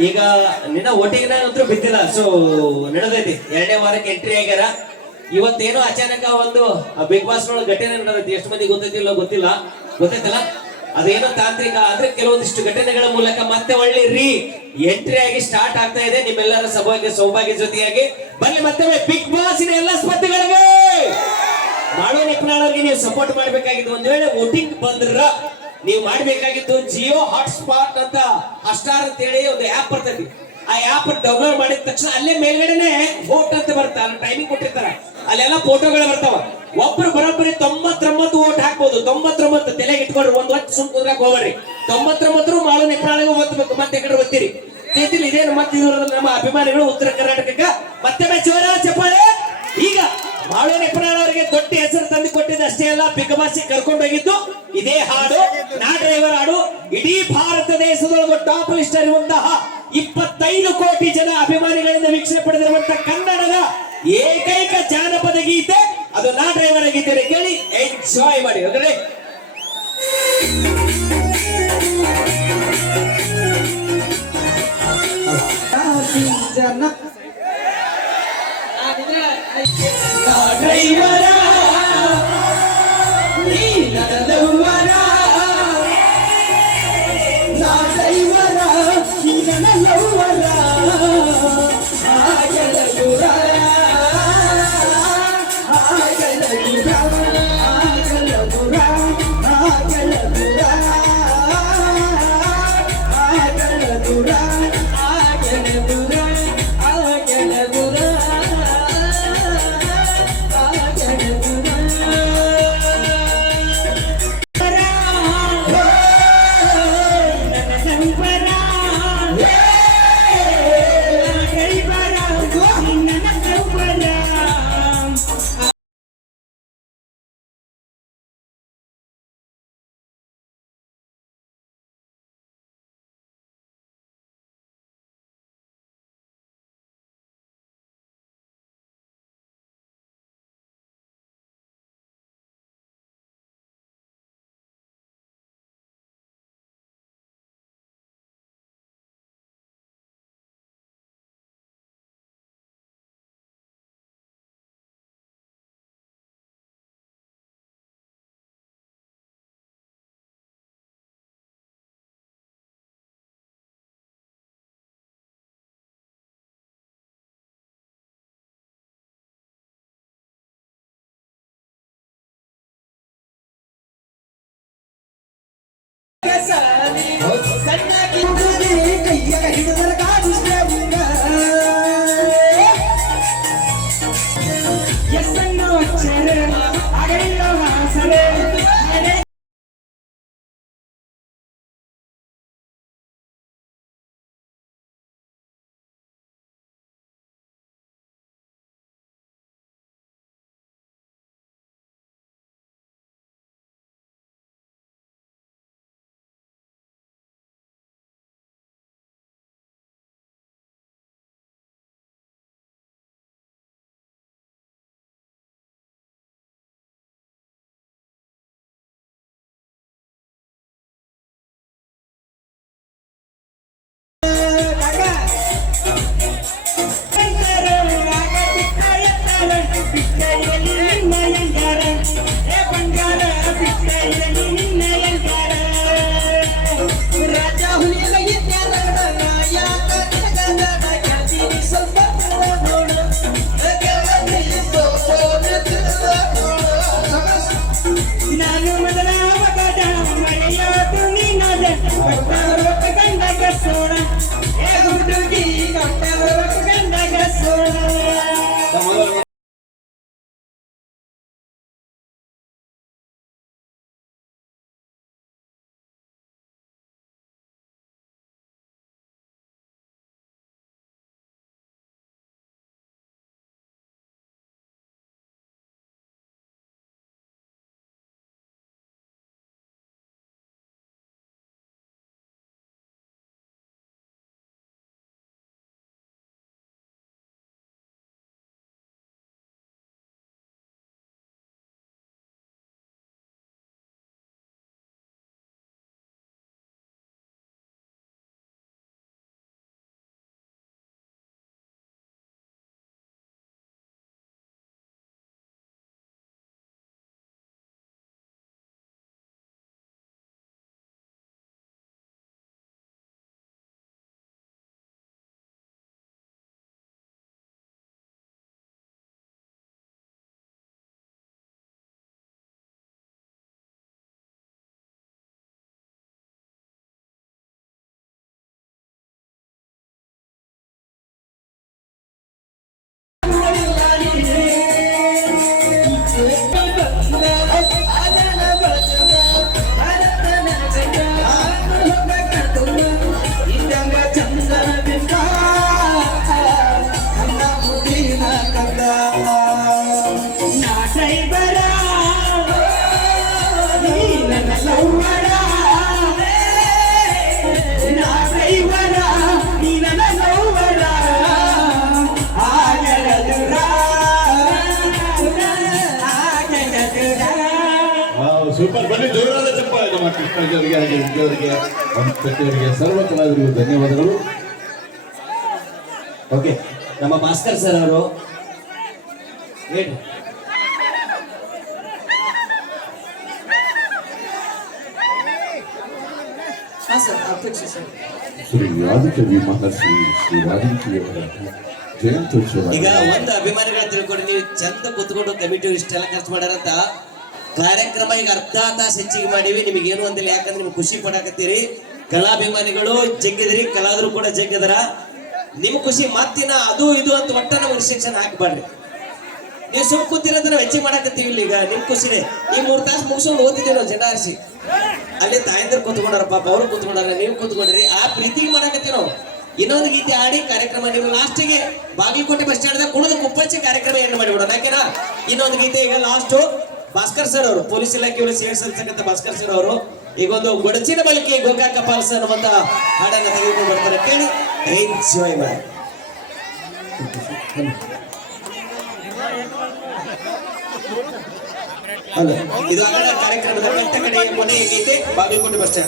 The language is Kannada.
ಈಗ ನಿನ್ನ ಒಟ್ಟಿಗೆ ಅಂತೂ ಬಿದ್ದಿಲ್ಲ ಸೊ ನಡೆದೈತಿ. ಎರಡನೇ ವಾರಕ್ಕೆ ಎಂಟ್ರಿ ಆಗ್ಯಾರ. ಇವತ್ತೇನೋ ಅಚಾನಕ ಒಂದು ಬಿಗ್ ಬಾಸ್ ನೊಳಗೆ ಘಟನೆ ನಡೆದೈತಿ. ಎಷ್ಟು ಮಂದಿ ಗೊತ್ತೈತಿಲ್ಲ ಗೊತ್ತಿಲ್ಲ. ಗೊತ್ತೈತಲ್ಲ ಅದೇನೋ ತಾಂತ್ರಿಕ, ಆದ್ರೆ ಕೆಲವೊಂದಿಷ್ಟು ಘಟನೆಗಳ ಮೂಲಕ ಮತ್ತೆ ಒಳ್ಳೆ ರೀ ಎಂಟ್ರಿ ಆಗಿ ಸ್ಟಾರ್ಟ್ ಆಗ್ತಾ ಇದೆ. ನಿಮ್ಮೆಲ್ಲರ ಸೌಭಾಗ್ಯ ಸೌಭಾಗ್ಯ ಜೊತೆಯಾಗಿ. ಬನ್ನಿ ಮತ್ತೊಮ್ಮೆ ಬಿಗ್ ಬಾಸ್ ಎಲ್ಲ ಸ್ಪರ್ಧೆಗಳಿಗೆ! ಮಾಡೋ ನಿಪುಣರಿಗೆ ನೀವು ಸಪೋರ್ಟ್ ಮಾಡ್ಬೇಕಾಗಿದ್ದು. ಒಂದ್ ವೇಳೆ ವೋಟಿಂಗ್ ಬಂದ್ರ ನೀವು ಮಾಡಬೇಕಾಗಿದ್ದು ಜಿಯೋ ಹಾಟ್ಸ್ಪಾಟ್ ಅಂತ ಅಷ್ಟಾರ್ ಅಂತ ಹೇಳಿ ಒಂದು ಆಪ್ ಬರ್ತೈತಿ ಆ ಆಪ್ ಡೌನ್ಲೋಡ್ ಮಾಡಿದ ತಕ್ಷಣ ಅಲ್ಲೇ ಮೇಲ್ಗಡೆನೆ ವೋಟ್ ಅಂತ ಬರ್ತಾ ಟೈಮಿಂಗ್ ಕೊಟ್ಟಿರ್ತಾರೆ. ಅಲ್ಲೆಲ್ಲ ಫೋಟೋಗಳು ಬರ್ತಾವ. ಒಬ್ರು ಬರೋಬ್ಬರಿ ತೊಂಬತ್ತೊಂಬತ್ತು ವೋಟ್ ಹಾಕ್ಬೋದು. ತೊಂಬತ್ತೊಂಬತ್ತು ತಲೆಗೆ ಇಟ್ಕೊಂಡ್ರಿ ಒಂದ್ ವರ್ಷ ಸುಮ್ ಕುದ್ರಾಕ್ ಹೋಗ್ರಿ ತೊಂಬತ್ತೊಂಬತ್ತರು ಮಾಳು ನೆಪ್ರಾಳಿಗೆ ಓದ್ಬೇಕು. ಮತ್ತೆ ಕಡೆ ಓದ್ತೀರಿ ಇದೇನು ಮತ್ತೆ ನಮ್ಮ ಅಭಿಮಾನಿಗಳು ಉತ್ತರ ಕರ್ನಾಟಕಕ್ಕೆ? ಮತ್ತೆ ಜೋರ ಚಪ್ಪಾಳೆ! ಈಗ ಮಾಳು ಪುರಾಣ ಅವರಿಗೆ ದೊಡ್ಡ ಹೆಸರು ತಂದು ಕೊಟ್ಟಿದ್ದು ಅಷ್ಟೇ ಅಲ್ಲ ಬಿಗ್ ಬಾಸ್ ಕರ್ಕೊಂಡು ಹೋಗಿದ್ದು ಇದೇ ಹಾಡು, ನಾ ಡ್ರೈವರ್ ಹಾಡು, ಇಡೀ ಭಾರತ ದೇಶದೊಳಗೆ ಟಾಪ್ ಲಿಸ್ಟ್ ಇರುವಂತಹ ಇಪ್ಪತ್ತೈದು ಕೋಟಿ ಜನ ಅಭಿಮಾನಿಗಳಿಂದ ವೀಕ್ಷಣೆ ಪಡೆದಿರುವಂತಹ ಕನ್ನಡದ ಏಕೈಕ ಜಾನಪದ ಗೀತೆ, ಅದು ನಾ ಡ್ರೈವರ್ ಗೀತೆ ಕೇಳಿ ಎಂಜಾಯ್ ಮಾಡಿ ಅಂದ್ರೆ ಜನ Bye. సన్నకి కయ్య Lord. ಸೂಪರ್ ಬನ್ನಿ ಜೋರಾದ ಚಪ್ಪಾಳೆ ನಮ್ಮ ಕೃಷ್ಣಜವರಿಗೆ ಹಾಗೆ ವಿದ್ಯವರಿಗೆ ಕಟ್ಟೆಯವರಿಗೆ ಸರ್ವ ಕಲಾವಿದರಿಗೂ ಧನ್ಯವಾದಗಳು. ಓಕೆ ನಮ್ಮ ಭಾಸ್ಕರ್ ಸರ್ ಅವರು ಸರ್ ಶ್ರೀ ಆದಿಕವಿ ಮಹರ್ಷಿ ಶ್ರೀ ಜಯಂತ್ಯೋತ್ಸವ. ಈಗ ಒಂದು ಅಭಿಮಾನಿಗಳ ತಿಳ್ಕೊಂಡು ನೀವು ಚಂದ ಕುತ್ಕೊಂಡು ಕಮಿಟಿ ಇಷ್ಟೆಲ್ಲ ಖರ್ಚು ಮಾಡ್ಯಾರಂತ ಕಾರ್ಯಕ್ರಮ ಈಗ ಅರ್ಧ ತಾಸು ಹೆಚ್ಚಿಗೆ ಮಾಡೀವಿ. ನಿಮಗೆ ಏನು ಅಂದಿಲ್ಲ ಯಾಕಂದ್ರೆ ನಿಮ್ಗೆ ಖುಷಿ ಪಡಾಕತ್ತೀರಿ. ಕಲಾಭಿಮಾನಿಗಳು ಜಗ್ಗಿದ್ರಿ ಕಲಾದ್ರು ಕೂಡ ಜಗ್ಗದರ. ನಿಮ್ ಖುಷಿ ಮತ್ತಿನ ಅದು ಇದು ಅಂತ ಒಟ್ಟ ನಮ್ಗೆ ರಿಸ್ಟ್ರಿಕ್ಷನ್ ಹಾಕ್ಬಾರ್ರಿ ನೀವು ಸುಮ್ ಕೂತಿರೋದ್ರ ನಾವು ಹೆಚ್ಚಿಗೆ ಮಾಡಾಕತ್ತೀವಿ ಇಲ್ಲಿ ಈಗ. ನಿಮ್ ಖುಷಿನೇ. ಈ ಮೂರ್ ತಾಸು ಮುಗಿಸ್ಕೊಂಡು ಓದ್ತಿದ್ದೀವಿ ನಾವು ಜನ ಹರಿಸಿ ಅಲ್ಲಿ ತಾಯಂದ್ರ ಕೂತ್ಕೊಂಡಾರ ಪಾಪ ಅವ್ರು ಕೂತ್ಕೊಂಡಾರ, ನೀವು ಕೂತ್ಕೊಂಡ್ರಿ. ಆ ಪ್ರೀತಿಗೆ ಮಾಡಾಕತ್ತೀವಿ ನಾವು. ಇನ್ನೊಂದು ಗೀತೆ ಆಡಿ ಕಾರ್ಯಕ್ರಮ ನೀವು ಲಾಸ್ಟಿಗೆ ಬಾಗಲಕೋಟೆ ಬಸ್ ಸ್ಟ್ಯಾಂಡ್ ಕುಳಿದು ಕುಪ್ಪಚ್ಚಿ ಕಾರ್ಯಕ್ರಮ ಏನು ಮಾಡಿಬಿಡೋಣ. ಯಾಕೆನಾ? ಇನ್ನೊಂದು ಗೀತೆ ಈಗ ಲಾಸ್ಟ್ ಭಾಸ್ಕರ್ ಸರ್ ಅವರು, ಪೊಲೀಸ್ ಇಲಾಖೆಯವರು ಸೇವೆ ಸಲ್ಲಿಸಕ್ಕಂತ ಭಾಸ್ಕರ್ ಸರ್ ಅವರು, ಈಗ ಒಂದು ಗೊಡಚಿನ ಬಳಿಕೆ ಗೋಕಾಕ ಸರ್ ಅನ್ನುವಂತ ಹಾಡನ್ನ ತೆಗೆದುಕೊಂಡು ಬರ್ತಾರೆ. ಕೇಳಿ ಎಂಜಾಯ್ ಮಾಡಿ. ಇದು ಆಗಲ್ಲ ಕಾರ್ಯಕ್ರಮದ ಕಟ್ಟ ಕಡೆಯ ಕೊನೆಯ ಗೀತೆ, ಬಾಗಲಕೋಟೆ ಬಸ್